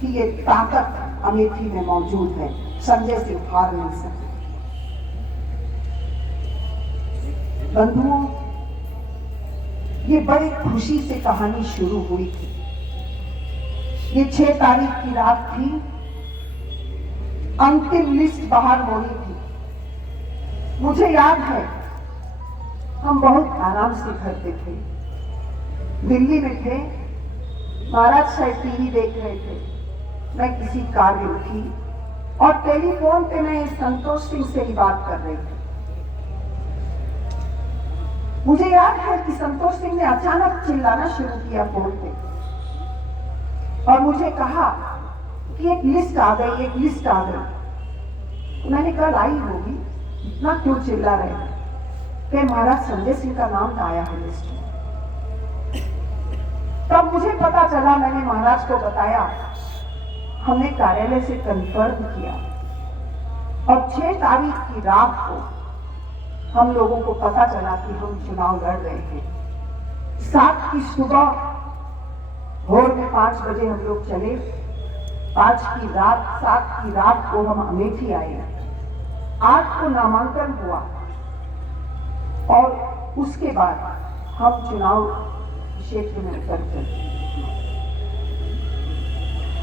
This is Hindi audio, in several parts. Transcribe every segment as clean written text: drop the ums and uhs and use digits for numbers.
कि ये ताकत अमेठी में मौजूद है, संजय सिंह हार नहीं सकते। बंधुओं, ये बड़ी खुशी से कहानी शुरू हुई थी। ये 6 तारीख की रात थी, अंतिम लिस्ट बाहर होनी थी। मुझे याद है हम बहुत आराम से घर पे थे, दिल्ली में थे, महाराज शायद टीवी देख रहे थे, मैं किसी कार में उठी और टेलीफोन पे मैं संतोष सिंह से ही बात कर रही थी। मुझे याद है कि संतोष सिंह ने अचानक चिल्लाना शुरू किया फोन पे और मुझे कहा कि एक लिस्ट आ गई, एक लिस्ट आ गई। तो मैंने कहा आई होगी, इतना क्यों चिल्ला रहे हैं? फिर महाराज संजय सिंह का नाम आया है लिस्ट में। तब मुझे पता चला, मैंने महाराज को बताया, हमने कार्यालय से कंफर्म किया और 6 तारीख की रात को हम लोगों को पता चला कि हम चुनाव लड़ रहे हैं। 7 की सुबह भोर में 5 बजे हम लोग चले, 7 की रात को हम अमेठी आए, 8 को नामांकन हुआ और उसके बाद हम चुनाव क्षेत्र में उतरते।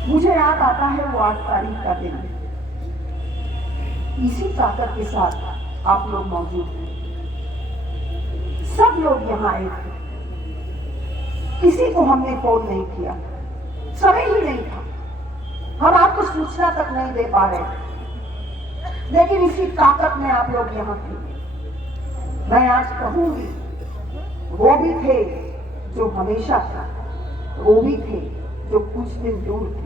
मुझे याद आता है वो 8 तारीख का दिन। इसी ताकत के साथ आप लोग मौजूद हैं, सब लोग यहाँ आए थे, किसी को हमने फोन नहीं किया, समय ही नहीं था, हम आपको सूचना तक नहीं दे पा रहे, लेकिन इसी ताकत में आप लोग यहाँ थे। मैं आज कहूंगी, वो भी थे जो हमेशा था, वो भी थे जो कुछ दिन दूर थे,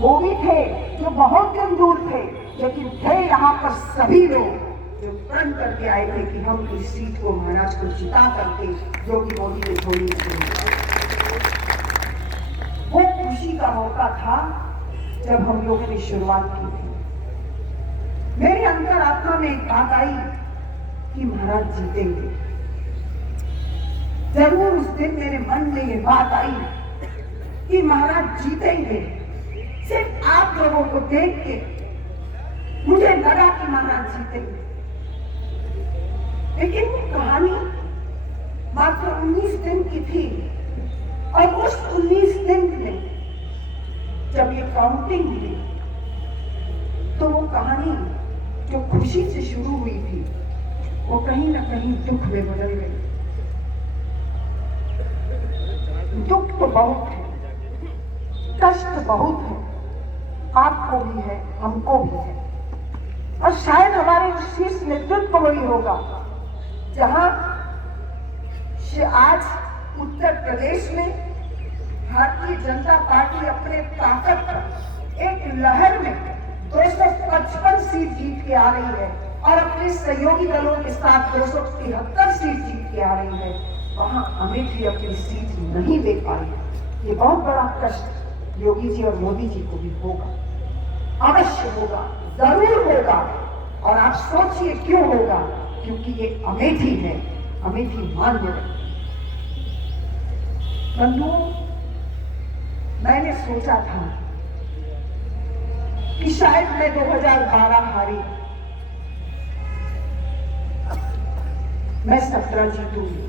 वो भी थे जो बहुत दिन दूर थे, लेकिन थे यहाँ पर सभी लोग जो प्रण करके आए थे कि हम इस सीट को महाराज को जिता करके जो कि मोदी ने छोड़ी थी। वो खुशी का मौका था जब हम लोगों ने शुरुआत की थी। मेरे अंदर आत्मा में एक बात आई कि महाराज जीतेंगे। जरूर उस दिन मेरे मन में ये बात आई कि महाराज जीतेंगे। सिर्फ आप लोगों को देख के मुझे लगा कि महाराज जीतेंगे। लेकिन वो कहानी मात्र 19 दिन की थी और उस 19 दिन में जब ये काउंटिंग हुई तो वो कहानी जो खुशी से शुरू हुई थी वो कहीं ना कहीं दुख में बदल गई। दुख तो बहुत है, कष्ट बहुत है, आपको भी है, हमको भी है, और शायद हमारे शीर्ष नेतृत्व वही होगा जहां आज उत्तर प्रदेश में भारतीय जनता पार्टी अपने ताकत पर एक लहर में 255 सीट जीत के आ रही है और अपने सहयोगी दलों के साथ 273 सीट जीत के आ रही है। वहां अमेठी अपनी सीट नहीं दे पाई। ये बहुत बड़ा कष्ट योगी जी और मोदी जी को भी होगा, अवश्य होगा, जरूर होगा। और आप सोचिए क्यों होगा, क्योंकि ये अमेठी है, अमेठी मान्य है। बंधुओं, मैंने सोचा था कि शायद मैं 2012 हारी, मैं 17 जीतूंगी,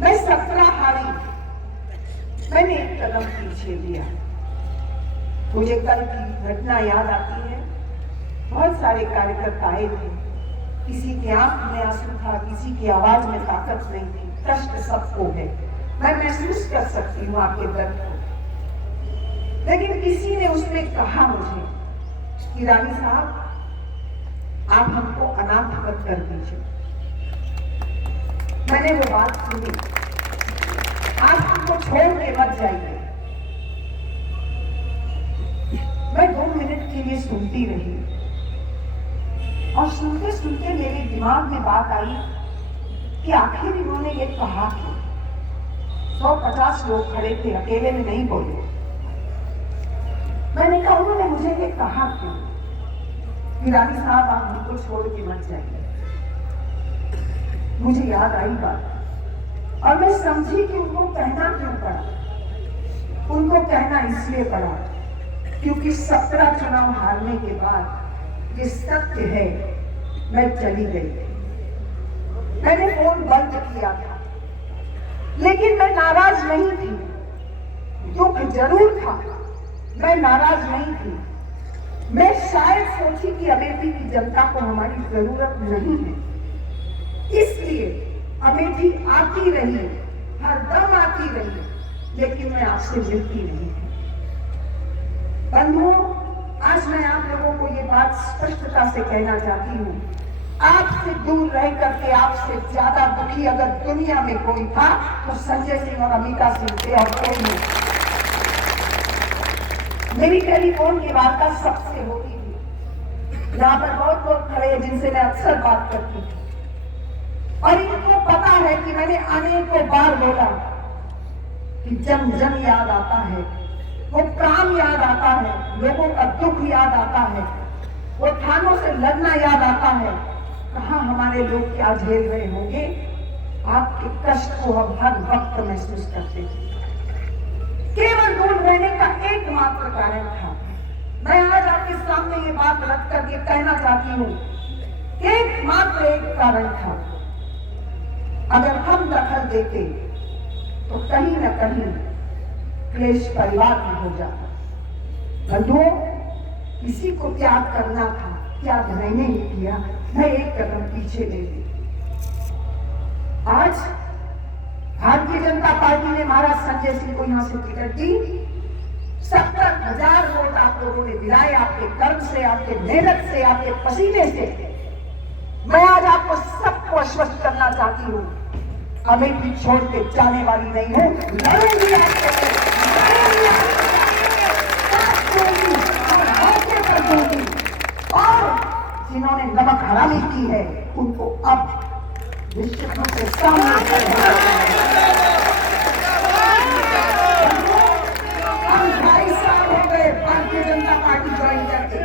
मैं 17 हारी। मैंने एक कदम पीछे लिया। मुझे कल की घटना याद आती है। बहुत सारे कार्यकर्ता आए थे, किसी की आंख में आंसू था, किसी की आवाज में ताकत नहीं थी। कष्ट सबको है, मैं महसूस कर सकती हूँ आपके दर्द को। लेकिन किसी ने उसमें कहा मुझे कि रानी साहब, आप हमको अनाथ मत कर दीजिए। मैंने वो बात सुनी, आप हमको छोड़ के मत जाइए। मैं 2 मिनट के लिए सुनती रही और सुनते सुनते मेरे दिमाग में बात आई कि आखिर इन्होंने ये कहा कि 150 लोग खड़े थे, अकेले में नहीं बोले। मैंने कहा उन्होंने मुझे ये कहा क्यों कि रानी साहब आप हमको छोड़ के मत जाइए। मुझे याद आई बात और मैं समझी कि उनको कहना क्यों पड़ा। उनको कहना इसलिए पड़ा क्योंकि 17 चुनाव हारने के बाद ये सत्य है, मैं चली गई थी, मैंने फोन बंद किया था, लेकिन मैं नाराज नहीं थी। दुख जरूर था, मैं नाराज नहीं थी। मैं शायद सोची कि अमेठी की जनता को हमारी जरूरत नहीं है, इसलिए अमेठी आती रही, हर दम आती रही, लेकिन मैं आपसे मिलती नहीं थी। बंधुओं, आज मैं आप लोगों को ये बात स्पष्टता से कहना चाहती हूँ, आपसे दूर रह करके आपसे ज्यादा दुखी अगर दुनिया में कोई था तो संजय सिंह और अमिता सिंह थे, और कोई नहीं। मेरी टेलीफोन की वार्ता सबसे होती थी। यहाँ पर बहुत लोग खड़े हैं जिनसे मैं अक्सर बात करती थी, और इनको पता है कि मैंने अनेकों बार बोला कि जन जन याद आता है, वो काम याद आता है, लोगों का दुख याद आता है, वो थानों से लड़ना याद आता है। कहाँ हमारे लोग क्या झेल रहे होंगे, आपके कष्ट को हम हर वक्त महसूस करते थे। केवल दूर रहने का एकमात्र कारण था। मैं आज आपके सामने ये बात रख करके कहना चाहती हूँ, एकमात्र एक कारण था। अगर हम दखल देते तो कहीं न कहीं क्लेश परिवार में हो जाता। बंधुओं, किसी को त्याग करना था, त्याग मैंने ही किया, मैं एक कदम पीछे ले ली। आज भारतीय जनता पार्टी ने महाराज संजय सिंह को यहां से टिकट दी। 70,000 वोट आपको उन्होंने दिलाए, आपके कर्म से, आपके मेहनत से, आपके पसीने से। मैं आज आपको सबको आश्वस्त करना चाहती हूँ, अमेठी छोड़ के जाने वाली नहीं हूँ, लड़ूंगी आपको, मौके पर दूंगी। और जिन्होंने नमक हरामी की है उनको अब निश्चित रूप से सामने हम 2.5 साल हो गए भारतीय जनता पार्टी ज्वाइन करके,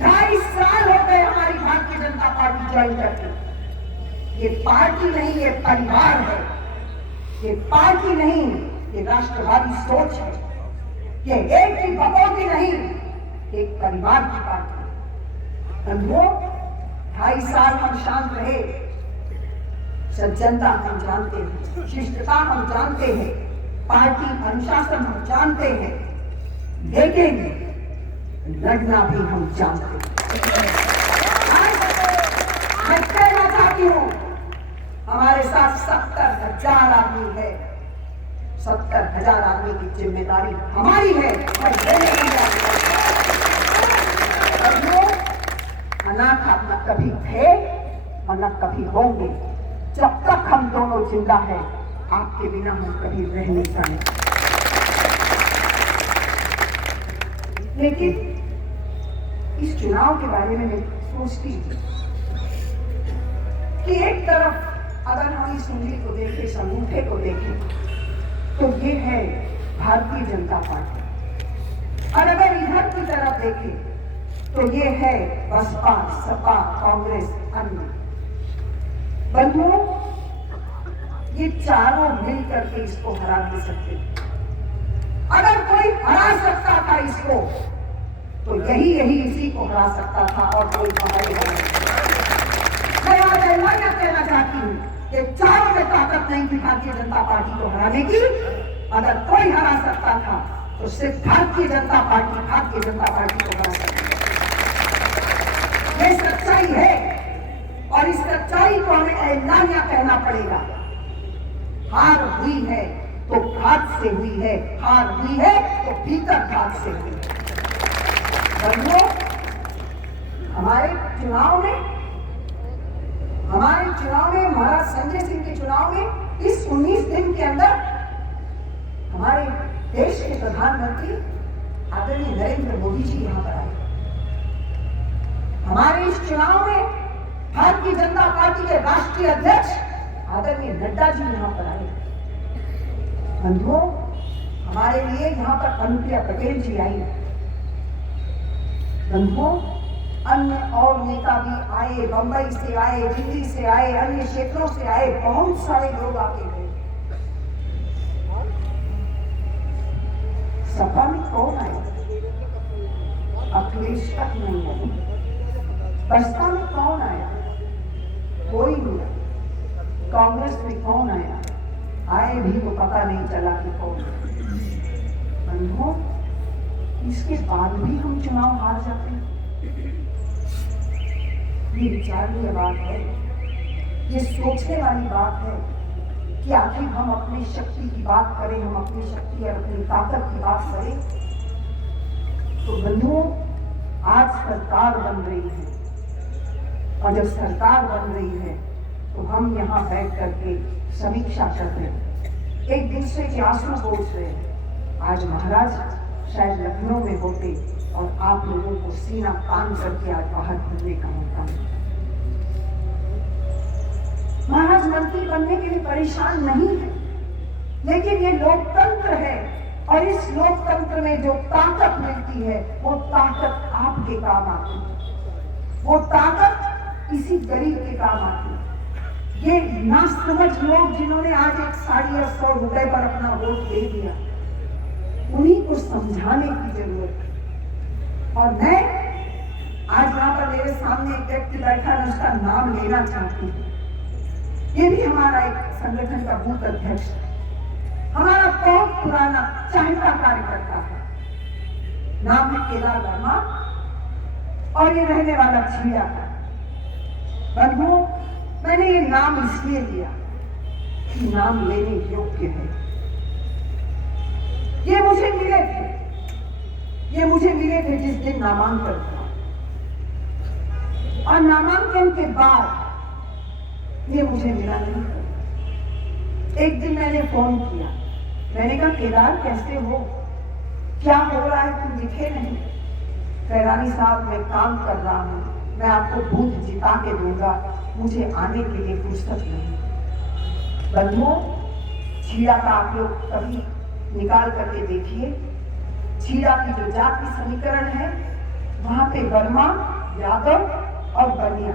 2.5 साल हो गए हमारी भारतीय जनता पार्टी ज्वाइन करके। ये पार्टी नहीं, ये परिवार है। ये पार्टी नहीं, ये राष्ट्रवादी सोच है। ये एक की बकौती नहीं, एक परिवार की पार्टी। बंधुओं, 2.5 साल हम शांत रहे, सज्जनता हम जानते हैं, शिष्टता हम जानते हैं, पार्टी अनुशासन हम जानते हैं, लेकिन लड़ना भी हम जानते हैं। मैं कहना चाहती हूँ, हमारे साथ 70,000 आदमी है, 70,000 आदमी की जिम्मेदारी हमारी है। अनाथ आप न कभी थे और न कभी होंगे। जब तक हम दोनों जिंदा हैं, आपके बिना हम कभी रह नहीं पाएंगे। लेकिन इस चुनाव के बारे में मैं सोचती हूँ कि एक तरफ अगर हम इस उंगली को देखें, इस अंगूठे को देखें, तो ये है भारतीय जनता पार्टी, और अगर इधर की तरफ देखें तो ये है बसपा, सपा, कांग्रेस, अन्य। बंधुओं, ये चारों मिलकर के इसको हरा नहीं सकते। अगर कोई हरा सकता था इसको, तो यही इसी को हरा सकता था, और कोई हमारे मैं आज ऐलानिया कहना चाहती हूँ कि चारों में ताकत नहीं थी भारतीय जनता पार्टी को हराने की। अगर कोई हरा सकता था तो सिर्फ भारतीय जनता पार्टी को हरा सकती। ये सच्चाई है, और इस सच्चाई को हमें ऐलानिया कहना पड़ेगा। हार हुई है तो घात से हुई है, हार हुई है तो भीतर घात से हुई है। बंधुओं, हमारे चुनाव में महाराज संजय सिंह के चुनाव में इस 19 दिन के अंदर हमारे देश के प्रधानमंत्री आदरणीय नरेंद्र मोदी जी यहां पर आए। हमारे इस चुनाव में भारतीय जनता पार्टी के राष्ट्रीय अध्यक्ष आदरणीय नड्डा जी यहां पर आए। बंधुओं, हमारे लिए यहां पर अनुप्रिया पटेल जी आई। बंधुओं, अन्य और नेता भी आए, बंबई से आए, दिल्ली से आए, अन्य क्षेत्रों से आए, बहुत सारे लोग आके गए। सपा में कौन आए? अखिलेश तक नहीं आया। बसपा में कौन आया? कोई नहीं। कांग्रेस में कौन आया? आए भी तो पता नहीं चला कि कौन। बंधुओं, इसके बाद भी हम चुनाव हार जाते हैं। ये विचारणीय बात है, ये सोचने वाली बात है कि आखिर हम अपनी शक्ति की बात करें, हम अपनी शक्ति और अपनी ताकत की बात करें। तो बंधुओं, आज सरकार बन रही है, और जब सरकार बन रही है तो हम यहाँ बैठ करके समीक्षा कर रहे हैं, एक दूसरे के आंसू पोंछ रहे हैं। आज महाराज शायद लखनऊ में होते और आप लोगों को सीना तान करके आज बाहर घूमने का मौका मिलता। महाराज मंत्री बनने के लिए परेशान नहीं है, लेकिन ये लोकतंत्र है, और इस लोकतंत्र में जो ताकत मिलती है वो ताकत आपके काम आती है, वो ताकत इसी गरीब के काम आती है। ये ना समझ लोग जिन्होंने आज 100 रुपए पर अपना वोट दे दिया, उन्हीं को समझाने की जरूरत है। और मैं आज यहाँ पर मेरे सामने एक व्यक्ति बैठा है, उसका नाम लेना चाहती हूँ। ये भी हमारा एक संगठन का बूथ अध्यक्ष है, हमारा बहुत पुराना चाहता कार्यकर्ता है, नाम है केदार वर्मा, और ये रहने वाला छीड़ा का। बंधुओं, मैंने ये नाम इसलिए लिया कि नाम लेने योग्य है। ये मुझे मिले थे जिस दिन नामांकन था, और नामांकन के बाद ये मुझे मिला नहीं। एक दिन मैंने फोन किया, मैंने कहा केदार कैसे हो, क्या हो रहा है, तुम दिखे नहीं। कैरानी साहब मैं काम कर रहा हूँ, मैं आपको बूथ जिता के दूंगा, मुझे आने के लिए फुर्सत नहीं। बंधुओं, छीड़ा का आप लोग कभी निकाल करके देखिए, छीड़ा की जो जाति समीकरण है वहां पे वर्मा, यादव और बनिया,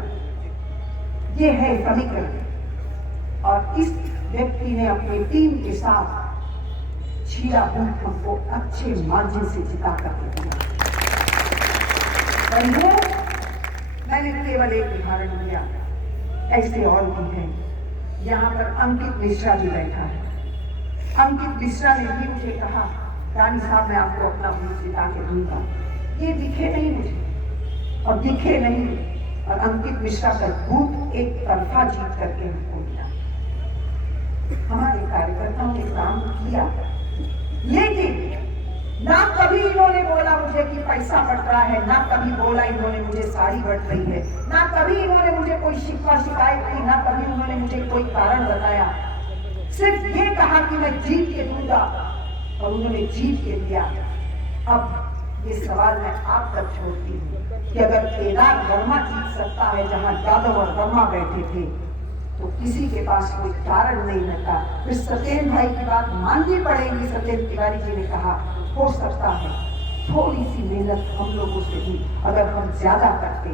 ये है समीकरण। और इस व्यक्ति ने अपनी टीम के साथ छीड़ा बूथ हमको अच्छे मार्जिन से जिता कर दिया। बंधुओं, मैंने केवल एक उदाहरण दिया, ऐसे और भी हैं। यहाँ पर अंकित मिश्रा भी बैठा है। अंकित मिश्रा ने भी मुझे कहा, रानी साहब मैं आपको अपना बूथ जिता के दूंगा। ये दिखे नहीं मुझे, और दिखे नहीं, और अंकित मिश्रा का बूथ एक तरफा जीत करके हमको मिला। हमारे कार्यकर्ताओं ने काम किया, लेकिन ना कभी इन्होंने बोला मुझे कि पैसा बट रहा है, ना कभी बोला इन्होंने मुझे साड़ी बट रही है, ना कभी इन्होंने मुझे कोई शिकवा शिकायत की, ना कभी उन्होंने मुझे कोई कारण बताया। सिर्फ ये कहा कि मैं जीत के दूंगा, और उन्होंने जीत के दिया। अब ये सवाल मैं आप तक छोड़ती हूँ कि अगर केदार वर्मा जीत सकता है जहां यादव और वर्मा बैठे थे, तो किसी के पास कोई कारण नहीं रहता। फिर सत्येंद्र भाई की बात माननी पड़ेगी। सत्येंद्र तिवारी जी ने कहा हो सकता है थोड़ी सी मेहनत हम लोगों से भी अगर हम ज्यादा करते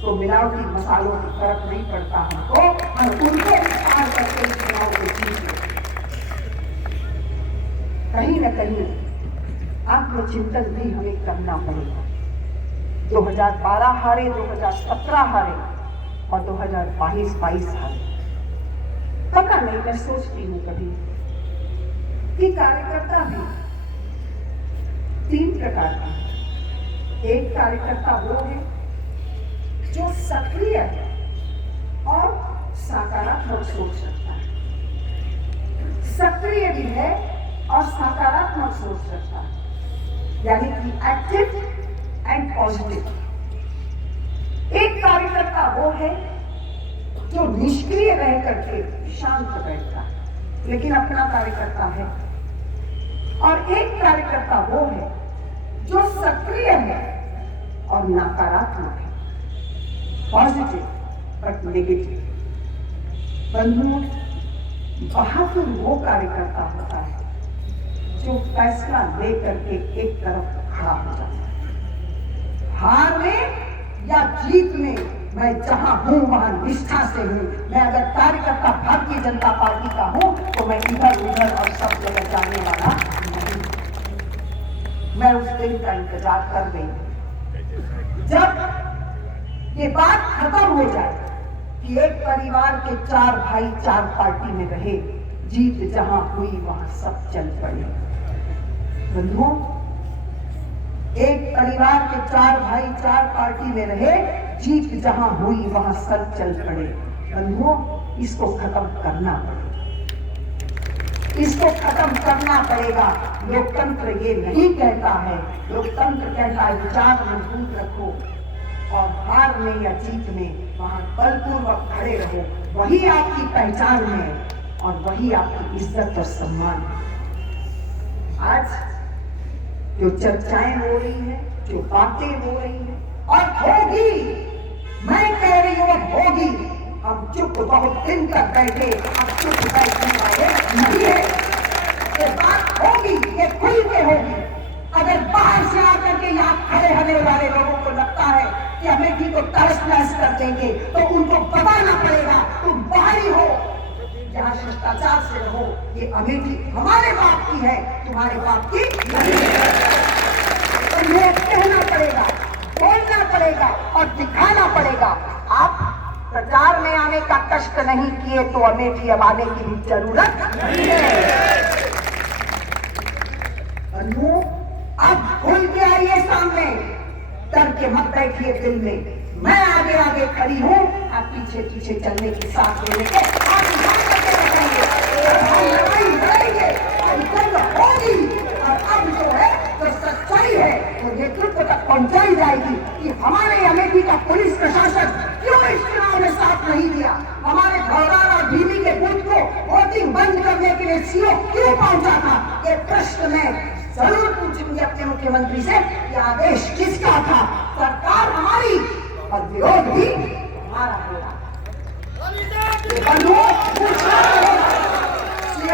तो मिलावटी मसालों की फर्क नहीं पड़ता हमको, हम उनको पार करके चुनाव को जीते। कहीं न कहीं आत्मचिंतन भी हमें करना पड़ेगा। 2012 हारे, 2017 हारे, और 2022 हारे। पता नहीं, मैं सोचती हूँ कभी कि कार्यकर्ता भी 3 प्रकार का। एक कार्यकर्ता वो है जो सक्रिय है और सकारात्मक सोच रखता है। सक्रिय भी है और सकारात्मक सोच रखता है, यानी कि एक्टिव एंड पॉजिटिव। एक कार्यकर्ता वो है जो निष्क्रिय रह करके शांत बैठता है लेकिन अपना कार्य करता है, और एक कार्यकर्ता वो है जो सक्रिय है और नकारात्मक है, पॉजिटिव बट नेगेटिव। बंधुओं, बहादुर वो कार्यकर्ता होता है जो फैसला लेकर के एक तरफ खड़ा हो जाता है। हार में या जीत में मैं जहां हूं वहां निष्ठा से हूं। मैं अगर कार्यकर्ता भारतीय जनता पार्टी का हूं तो मैं इधर उधर और सब जगह जाने वाला नहीं। मैं उस दिन का इंतजार कर रही हूं। जब ये बात खत्म हो जाए कि एक परिवार के 4 भाई 4 पार्टी में रहे, जीत जहां हुई वहां सब चल पड़े। बंधुओं, एक परिवार के 4 भाई 4 पार्टी में रहे, जीत जहां हुई वहां सब चल पड़े। बंधुओं, इसको खत्म करना पड़ेगा, इसको खत्म करना पड़ेगा। लोकतंत्र ये नहीं कहता है, लोकतंत्र कहता है विचार मजबूत रखो और हार में या जीत में वहां बलपूर्वक खड़े रहो। वही आपकी पहचान है और वही आपकी इज्जत और सम्मान है। आज जो चर्चाएं हो रही हैं, जो बातें हो रही हैं और होगी, मैं कह रही हूं अब होगी। हम चुप बहुत दिन तक बैठे, हम चुप बैठने वाले नहीं है। ये बात होगी, ये खुल के होगी। अगर बाहर से आकर के यहाँ खड़े होने वाले लोगों को लगता है कि अमेठी को तहस नहस कर देंगे, तो उनको बताना पड़ेगा तुम बाहरी हो, यहाँ शिष्टाचार से रहो। ये अमेठी हमारे बाप की है, तुम्हारे बाप की नहीं है। तो ये कहना पड़ेगा, बोलना पड़ेगा और दिखाना पड़ेगा। आप प्रचार में आने का कष्ट नहीं किए तो अमेठी अब आने की भी जरूरत नहीं है। अब खुल के आइए सामने, डर के मत बैठिए दिल में। मैं आगे आगे खड़ी हूं, आप पीछे पीछे चलने की साथ लेने के आप लड़ाई लड़ेंगे और जंग होगी। और अब जो है तो सच्चाई है वो नेतृत्व तक पहुंचाई जाएगी कि हमारे अमेठी का पुलिस प्रशासन क्यों इस चुनाव में साथ नहीं दिया, हमारे घौरार और भीमी के बूथ को वोटिंग बंद करने के लिए सीओ क्यों पहुंचा था। ये प्रश्न मैं जरूर पूछूंगी अपने मुख्यमंत्री से कि आदेश किसका था। सरकार हमारी और विरोध भी हमारा होगा।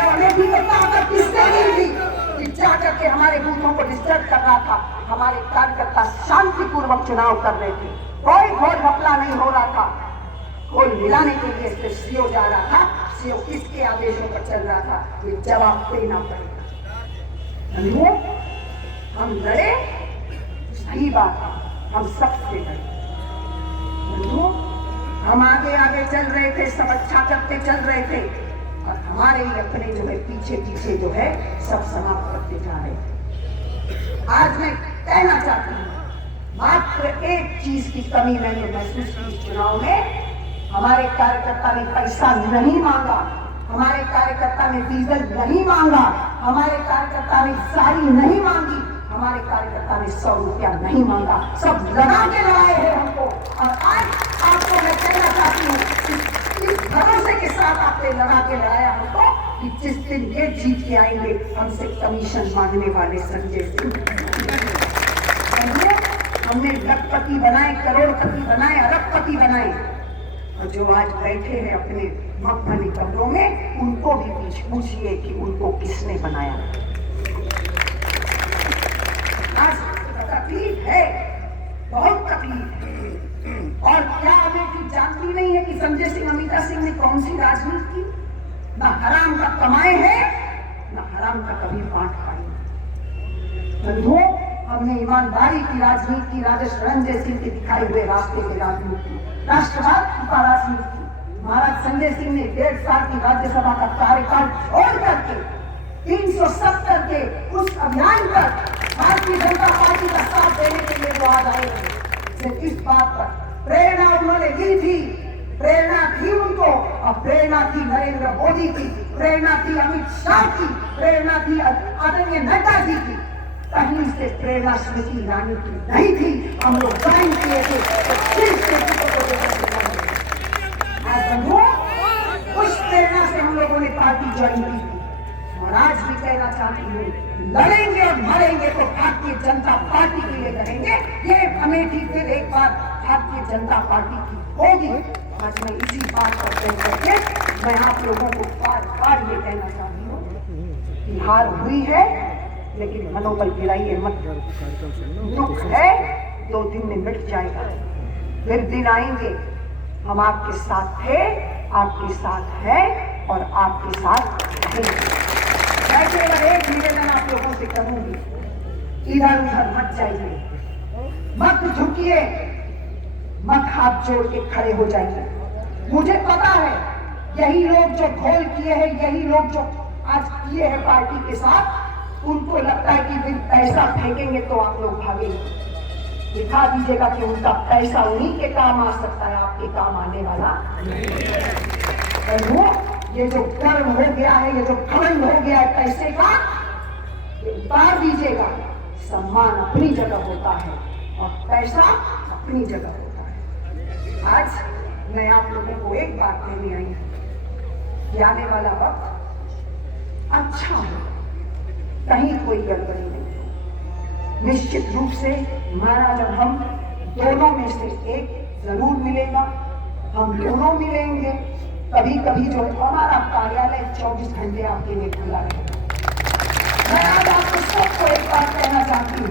अमेठी को ताकत किसने दी थी कि जाकर के हमारे बूथों को डिस्टर्ब कर रहा था। हमारे कार्यकर्ता शांतिपूर्वक चुनाव कर रहे थे, कोई घोर घपला नहीं हो रहा था। कोई मिलाने के लिए सिर्फ सीओ जा रहा था, सीओ किसके आदेशों पर चल रहा था, ये जवाब देना पड़ेगा। हम लड़े, सही बात है, हम सबसे लड़े। हम आगे आगे चल रहे थे, सब अच्छा करते चल रहे थे और हमारे ही अपने जो है पीछे पीछे जो है सब समाप्त करते जा रहे थे। आज मैं कहना चाहती हूँ, मात्र एक चीज की कमी मैंने महसूस की चुनाव में। हमारे कार्यकर्ता ने पैसा नहीं मांगा, हमारे कार्यकर्ता ने डीजल नहीं मांगा, हमारे कार्यकर्ता ने साड़ी नहीं मांगी, हमारे कार्यकर्ता ने 100 रुपया नहीं मांगा। सब लगा के लाए हैं हमको। और आज आपको मैं कहना चाहती हूँ, इस भरोसे के साथ आपने लगा के लाया हमको कि जिस दिन ये जीत के आएंगे हमसे कमीशन मांगने वाले संजय सिंह। हमने लखपति बनाए, करोड़पति बनाए, अरबपति बनाए, और जो आज बैठे हैं अपने मखमली कमरों में, उनको भी पूछिए कि उनको किसने बनाया। आज तकलीफ है, बहुत तकलीफ है। और क्या अमेठी जानती नहीं है कि संजय सिंह, अमिता सिंह ने कौन सी राजनीति की? ना हराम का कमाए हैं, ना हराम का कभी बांट पाए। बंधुओं, हमने ईमानदारी की राजनीति की, राजेश रंजय सिंह के दिखाए हुए रास्ते की राजनीति, राष्ट्रवाद की राजनीति। महाराज संजय सिंह ने 1.5 साल की राज्यसभा का कार्यकाल छोड़ करके 370 के उस अभियान पर भारतीय जनता पार्टी का साथ देने के लिए वो आज आए। सिर्फ इस बात पर प्रेरणा उन्होंने दी थी, प्रेरणा थी उनको, और प्रेरणा थी नरेंद्र मोदी की, प्रेरणा थी अमित शाह की, प्रेरणा थी आदरणीय नड्डा जी की। कहीं से प्रेरणा स्मृति ईरानी की नहीं थी। हम लोग ज्वाइन किए थे उस प्रेरणा से हम लोगों ने पार्टी ज्वाइन की थी। और आज भी कहना चाहती हूँ, लड़ेंगे और मरेंगे तो भारतीय जनता पार्टी के लिए लड़ेंगे। ये अमेठी फिर एक बार भारतीय जनता पार्टी की होगी। आज मैं इसी बात पर कह करके मैं आप लोगों को बार बार ये कहना चाहती हूँ कि हार हुई है, लेकिन मनोबल गिराइए मत। दुख है 2 दिन में मिट जाएगा, फिर दिन आएंगे। हम आपके साथ थे, आपके साथ है और आपके साथ रहेंगे। मैं केवल एक निवेदन आप लोगों से करूंगी, इधर उधर मत जाइए। मत झुकिए, मत हाथ जोड़ के खड़े हो जाइए। मुझे पता है यही लोग जो घोल किए हैं, यही लोग जो आज किए हैं पार्टी के साथ, उनको लगता है कि फिर पैसा फेंकेंगे तो आप लोग भागेंगे। दिखा दीजिएगा कि उनका पैसा उन्हीं के काम आ सकता है, आपके काम आने वाला वो ये जो कर्म हो गया है, ये जो घमंड हो गया है पैसे का, ये उतार दीजिएगा। सम्मान अपनी जगह होता है और पैसा अपनी जगह होता है। आज मैं आप लोगों को एक बात कहने आई हूं कि आने वाला वक्त अच्छा हो, कहीं कोई गड़बड़ी नहीं। निश्चित रूप से महाराज अब हम दोनों में से एक जरूर मिलेगा, हम दोनों मिलेंगे। कभी कभी जो हमारा कार्यालय 24 घंटे आपके लिए खुला रहेगा। मैं आज आपको सबको एक बात कहना चाहती हूँ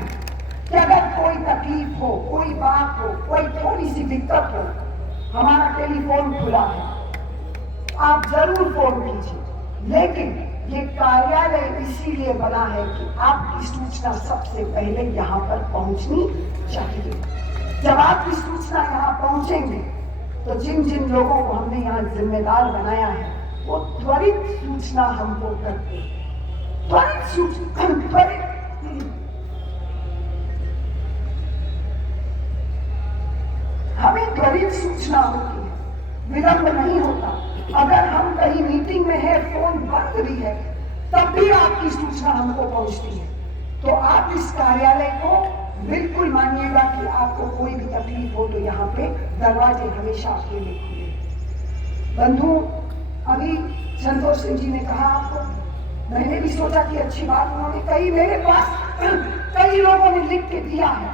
कि अगर कोई तकलीफ हो, कोई बात हो, कोई थोड़ी सी दिक्कत हो, हमारा टेलीफोन खुला है, आप जरूर फोन कीजिए। लेकिन ये कार्यालय इसीलिए बना है कि आपकी सूचना सबसे पहले यहाँ पर पहुंचनी चाहिए। जब आपकी सूचना यहाँ पहुंचेंगे तो जिन जिन लोगों को हमने यहाँ जिम्मेदार बनाया है वो त्वरित सूचना हमको करते, हमें त्वरित सूचना होती है, विलंब नहीं होता। अगर हम कहीं मीटिंग में है, फोन बंद भी है, तब भी आपकी सूचना हमको पहुंचती है। तो आप इस कार्यालय को बिल्कुल मानिएगा कि आपको कोई भी तकलीफ हो तो यहाँ पे दरवाजे हमेशा आपके लिए खुले। बंधु, अभी संतोष सिंह जी ने कहा आपको, मैंने भी सोचा कि अच्छी बात उन्होंने कही। मेरे पास कई लोगों ने लिख के दिया है।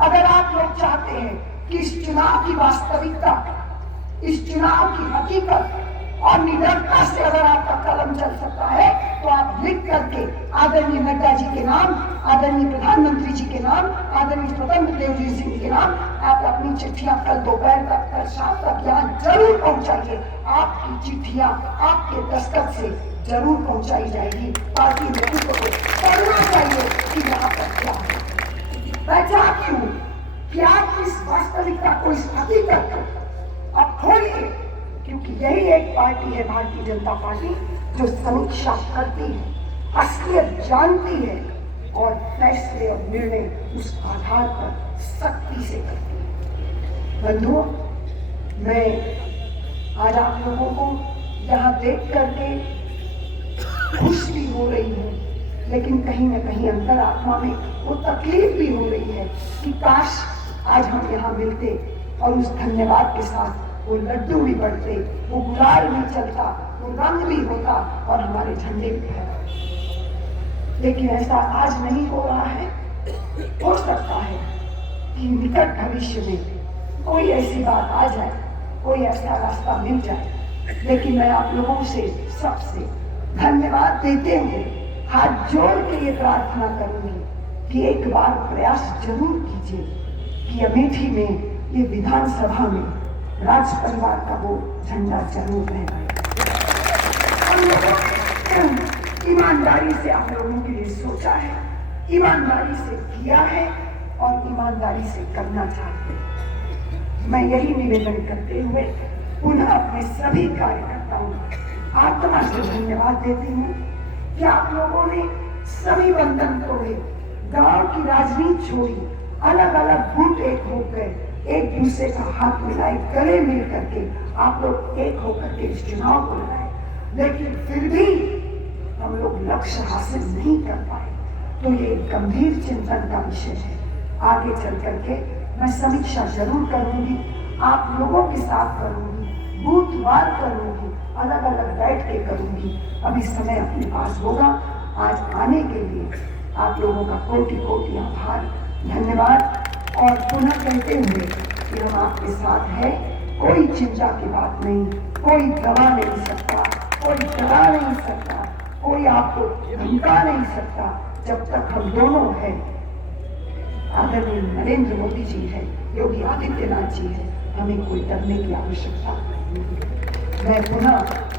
अगर आप लोग चाहते हैं कि इस चुनाव की वास्तविकता, इस चुनाव की हकीकत और निडरता से अगर आपका कलम चल सकता है, तो आप लिख करके आदरणीय नड्डा जी के नाम, आदरणीय प्रधानमंत्री जी के नाम, आदरणीय स्वतंत्र देव जी सिंह के नाम आप अपनी चिट्ठियां कल दोपहर तक, कल शाम तक यहाँ जरूर पहुंचाइए। आपकी चिट्ठियां आपके दस्तखत से जरूर पहुंचाई जाएगी। पार्टी नेतृत्व को करना चाहिए कि यहाँ पर क्या है। मैं चाहती हूँ कि आप इस वास्तविकता को, इस हकीकत को अब खोलिए, क्योंकि यही एक पार्टी है, भारतीय जनता पार्टी, जो समीक्षा करती है, असलियत जानती है और फैसले और निर्णय उस आधार पर सख्ती से करती है। बंधुओं, मैं आज आप लोगों को यहाँ देख करके खुश भी हो रही हूँ, लेकिन कहीं न कहीं अंतरात्मा में वो तकलीफ भी हो रही है कि काश आज हम यहाँ मिलते और उस धन्यवाद के साथ वो लड्डू भी बढ़ते, वो गुलाल भी चलता, वो रंग भी होता और हमारे झंडे भी फहराते। लेकिन ऐसा आज नहीं हो रहा है। हो सकता है कि निकट भविष्य में कोई ऐसी बात आ जाए, कोई ऐसा रास्ता मिल जाए। लेकिन मैं आप लोगों से सबसे धन्यवाद देते हुए हाथ जोड़ के ये प्रार्थना करूंगी कि एक बार प्रयास जरूर कीजिए कि अमेठी में, ये विधानसभा में राज परिवार का वो झंडा जरूर रहेगा। हम लोगों ईमानदारी से आप लोगों के लिए सोचा है, ईमानदारी से किया है और ईमानदारी से करना चाहते हैं। मैं यही निवेदन करते हुए पुनः अपने सभी कार्यकर्ताओं को आत्मा से धन्यवाद देती हूँ कि आप लोगों ने सभी बंधन तोड़े, गांव की राजनीति छोड़ी, अलग अलग गुट एक हो गए, एक दूसरे का हाथ मिलाए, गले मिल करके आप लोग एक होकर के इस चुनाव को लड़ाए। लेकिन फिर भी हम लोग लक्ष्य हासिल नहीं कर पाए, तो ये गंभीर चिंतन का विषय है। आगे चल करके मैं समीक्षा जरूर करूंगी, आप लोगों के साथ करूंगी, बूथवार करूंगी, अलग अलग बैठ के करूंगी। अभी समय अपने पास होगा। आज आने के लिए आप लोगों का कोटि कोटि आभार, धन्यवाद। और पुनः कहते हुए कि हम आपके साथ हैं, कोई चिंता की बात नहीं, कोई दबा नहीं सकता, कोई डरा नहीं सकता, कोई आपको धमका नहीं सकता। जब तक हम दोनों हैं, आदरणीय नरेंद्र मोदी जी है, योगी आदित्यनाथ जी है, हमें कोई डरने की आवश्यकता नहीं। मैं पुनः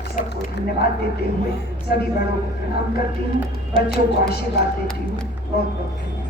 सबको धन्यवाद देते हुए सभी बड़ों को प्रणाम करती हूँ, बच्चों को आशीर्वाद देती हूँ। बहुत बहुत धन्यवाद।